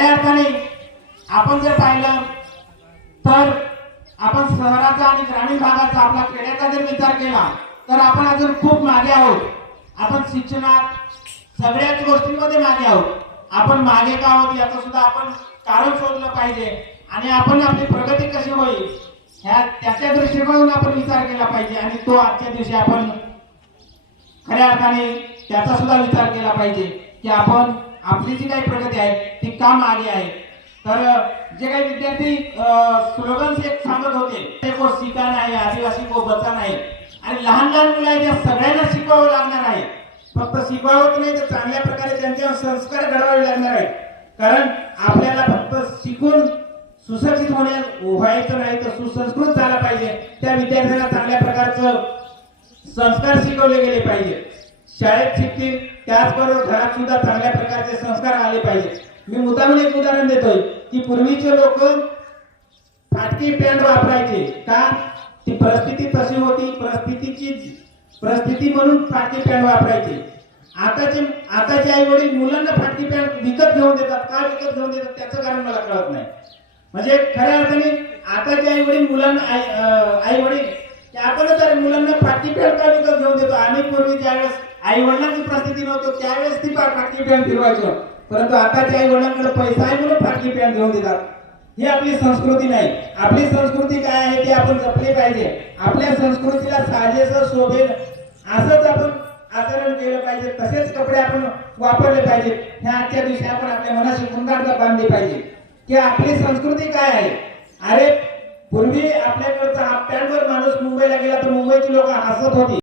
खऱ्या अर्थाने आपण जर पाहिलं तर आपण शहराचा आणि ग्रामीण भागाचा आपला खेड्याचा जर विचार केला तर आपण अजून खूप मागे आहोत। आपण शिक्षणात सगळ्याच गोष्टींमध्ये मागे आहोत। आपण मागे का आहोत याचं सुद्धा आपण कारण शोधलं पाहिजे आणि आपण आपली प्रगती कशी होईल त्याच्या दृष्टिकोनातून आपण विचार केला पाहिजे आणि तो आजच्या दिवशी आपण खऱ्या अर्थाने त्याचा सुद्धा विचार केला पाहिजे की आपण आपली जी काही प्रगती आहे ती का मागे आहे। तर जे काही विद्यार्थी स्लोगन्स एक सांगत होते ते को शिकाना आहे, आदिवासी को बचाना आहे आणि लहान लहान मुलं आहेत त्या सगळ्यांना शिकवावं लागणार आहे। फक्त शिकवावंच नाही तर चांगल्या प्रकारे त्यांच्यावर संस्कार घडवावे लागणार आहेत। कारण आपल्याला फक्त शिकून सुशिक्षित व्हायचं नाही तर सुसंस्कृत झाला पाहिजे। त्या विद्यार्थ्यांना चांगल्या प्रकारचं संस्कार शिकवले गेले पाहिजे। शाळेत शिकतील त्याचबरोबर घरात सुद्धा चांगल्या प्रकारचे संस्कार आले पाहिजे। मी मुद्दामून एक उदाहरण देतोय की पूर्वीचे लोक फाटकी पॅन्ट वापरायचे का ती परिस्थिती तशी होती, परिस्थिती म्हणून फाटकी पॅन्ट वापरायचे। आताचे आई वडील मुलांना फाटकी पॅन्ट विकत घेऊन देतात। का विकत घेऊन देतात त्याचं कारण मला कळत नाही। म्हणजे खऱ्या अर्थाने आताचे आई वडील मुलांना आई वडील आपणच मुलांना फाटकी पॅन्ट का विकत घेऊन देतो। आम्ही पूर्वी ज्यावेळेस आई वडिलांची परिस्थिती नव्हती त्यावेळेस ती फाटकी पॅन्ट फिरवायचो, परंतु आताच्या आई वडिलांकडे पैसा आहे म्हणून फाटकी पॅन्ट घेऊन देतात। ही आपली संस्कृती नाही। आपली संस्कृती काय आहे ते आपण जपली पाहिजे। आपल्या संस्कृतीला साजेसं शोभेल असंच आपण आचरण केलं पाहिजे, तसेच कपडे आपण वापरले पाहिजे। ह्या आजच्या दिवशी आपण आपल्या मनाशी गुंडाळता बांधली पाहिजे की आपली संस्कृती काय आहे। अरे पूर्वी आपल्याकडचा हाफ पॅन्टवर माणूस मुंबईला गेला तर मुंबईची लोक हसत होती।